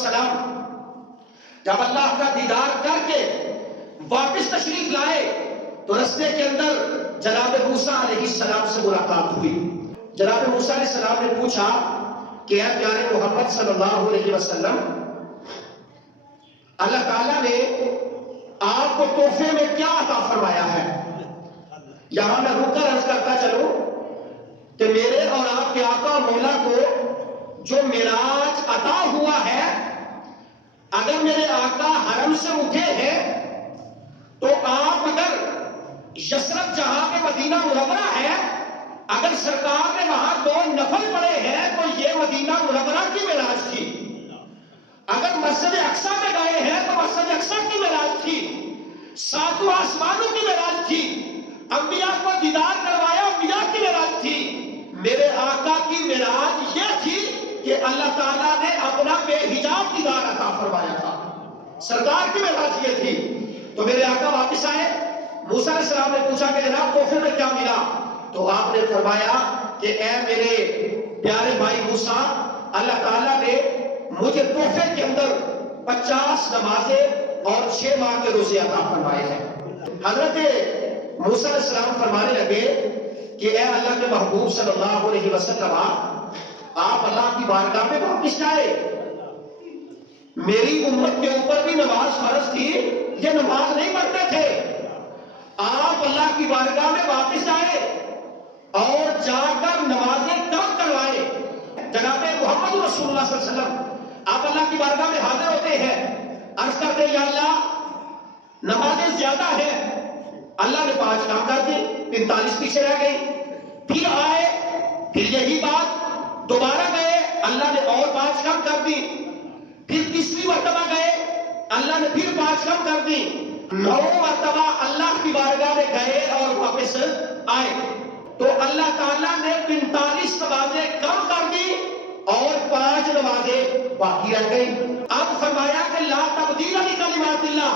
والسلام جب اللہ کا دیدار کر کے واپس تشریف لائے تو رستے کے اندر جناب موسیٰ علیہ السلام سے ملاقات ہوئی۔ جناب موسیٰ علیہ السلام نے پوچھا کہ اے پیارے محمد صلی اللہ علیہ وسلم، اللہ تعالیٰ نے آپ کو تحفے میں کیا عطا فرمایا ہے؟ یہاں میں رک کر عرض کرتا چلوں کہ میرے اور آپ کے آقا مولا کو جو معراج عطا ہوا ہے، اگر میرے آقا حرم سے اٹھے ہیں تو آپ اگر یثرب جہاں پہ مدینہ منورہ ہے، اگر سرکار نے وہاں 2 نفل پڑے ہیں تو یہ مدینہ منورہ کی معراج تھی۔ اگر مسجد اقصیٰ میں گئے ہیں تو مسجد اقصیٰ کی معراج تھی، 7 آسمانوں کی معراج تھی، انبیاء کو دیدار کروایا انبیاء کی معراج تھی۔ میرے آقا کی معراج یہ تھی کہ اللہ تعالیٰ نے اپنا بے حجاب دیدار عطا فرمایا تھا، سرکار کی معراج یہ تھی۔ تو میرے آقا واپس آئے، موسیٰ علیہ السلام نے پوچھا کہ جناب تحفے میں کیا ملا؟ تو آپ نے فرمایا کہ اے میرے پیارے بھائی موسیٰ، اللہ تعالیٰ نے مجھے تحفے کے اندر 50 نمازیں اور 6 ماہ کے روزے عطا فرمائے ہیں۔ حضرت موسیٰ علیہ السلام فرمانے لگے کہ اے اللہ کے محبوب صلی اللہ علیہ وسلم، آپ اللہ کی بارگاہ میں واپس جائے، میری امت کے اوپر بھی نماز فرض تھی، یہ نماز نہیں پڑھتے تھے، آپ اللہ کی بارگاہ میں واپس جائے اور جا کر نمازیں کم کروائے۔ جناب محمد رسول اللہ صلی اللہ علیہ وسلم آپ اللہ کی بارگاہ میں حاضر ہوتے ہیں، عرض کرتے یا اللہ نمازیں زیادہ ہیں، اللہ نے 5 کام کر دی، 45 پیچھے رہ گئی، پھر آئے پھر یہی بات، دوبارہ گئے اللہ نے اور 5 کام کر دی، پھر تیسری مرتبہ گئے اللہ نے پھر 5 کم کر دی، 9 مرتبہ اللہ کی بارگاہ میں گئے اور واپس آئے تو اللہ تعالیٰ نے 45 نمازیں کم کر دی اور 5 نمازیں باقی رہ گئی۔ اب فرمایا کہ لا تبدیل لکلمات اللہ،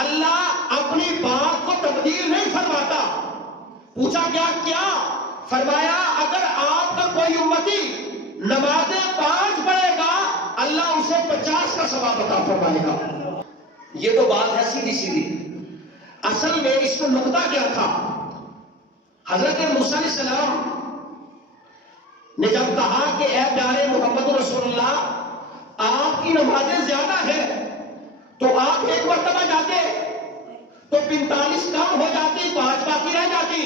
اللہ اپنی بات کو تبدیل نہیں فرماتا۔ پوچھا کیا؟ فرمایا اگر آپ کا کوئی امتی نمازیں 5 پڑھے گا اللہ اسے 50 کا ثواب عطا فرمائے گا۔ یہ تو بات ہے سیدھی سیدھی، اصل میں اس کو نقطہ کیا تھا؟ حضرت موسیٰ علیہ السلام نے جب کہا کہ اے پیارے محمد رسول اللہ آپ کی نمازیں زیادہ ہیں تو آپ 1 مرتبہ جاتے تو 45 کم ہو جاتی، 5 باقی رہ جاتی،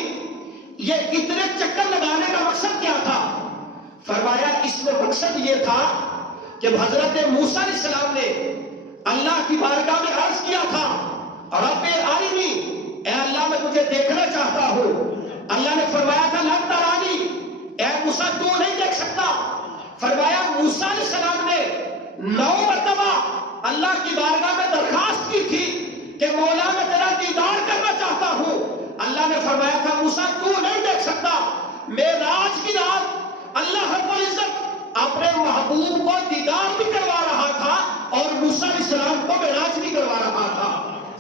یہ اتنے چکر لگانے کا مقصد کیا تھا؟ فرمایا اس میں مقصد یہ تھا کہ حضرت موسیٰ علیہ السلام نے اللہ کی بارگاہ میں عرض کیا تھا رب ارنی، اے اللہ میں تجھے دیکھنا چاہتا ہوں۔ اللہ نے فرمایا تھا لن ترانی، اے موسیٰ تو نہیں دیکھ سکتا۔ فرمایا موسیٰ علیہ السلام نے 9 مرتبہ اللہ کی بارگاہ میں درخواست کی تھی کہ مولا میں تیرا دیدار کرنا چاہتا ہوں۔ اللہ نے فرمایا تھا موسیٰ تو نہیں دیکھ سکتا۔ معراج کی رات اللہ رب العزت اپنے محبوب کو دیدار بھی کروا رہا تھا اور موسیٰ علیہ السلام کو معراج بھی کروا رہا تھا۔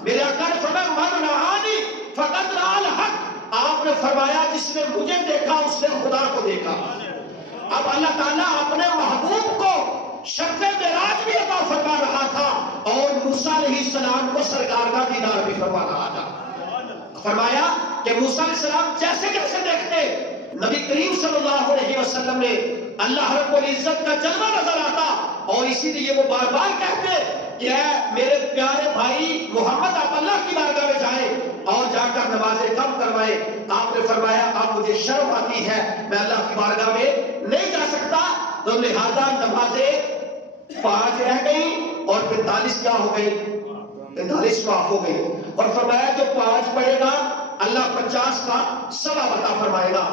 میرے آقا نے فرمایا من رآنی فقد رأى الحق، آپ نے فرمایا جس نے مجھے دیکھا اس نے خدا کو دیکھا۔ اب اللہ تعالیٰ اپنے محبوب کو شرف معراج بھی عطا فرما رہا تھا اور موسیٰ علیہ السلام کو سرکار کا دیدار بھی فرما رہا تھا۔ فرمایا کہ موسیٰ علیہ السلام جیسے جیسے دیکھتے نبی کریم صلی اللہ علیہ وسلم نے اللہ رب العزت کا جلوہ نظر آتا اور اسی لیے وہ بار بار کہتے کہ اے میرے پیارے بھائی محمد آپ اللہ کی بارگاہ میں جائیں اور جا کر نمازیں کم کروائیں۔ آپ نے فرمایا اب مجھے شرم آتی ہے، میں اللہ کی بارگاہ میں نہیں جا سکتا، تو لہذا نمازیں 5 رہ گئی اور 45 کیا ہو گئی؟ 45 معاف ہو گئی، اور فرمایا جو 5 پڑھے گا اللہ 50 کا ثواب عطا فرمائے گا۔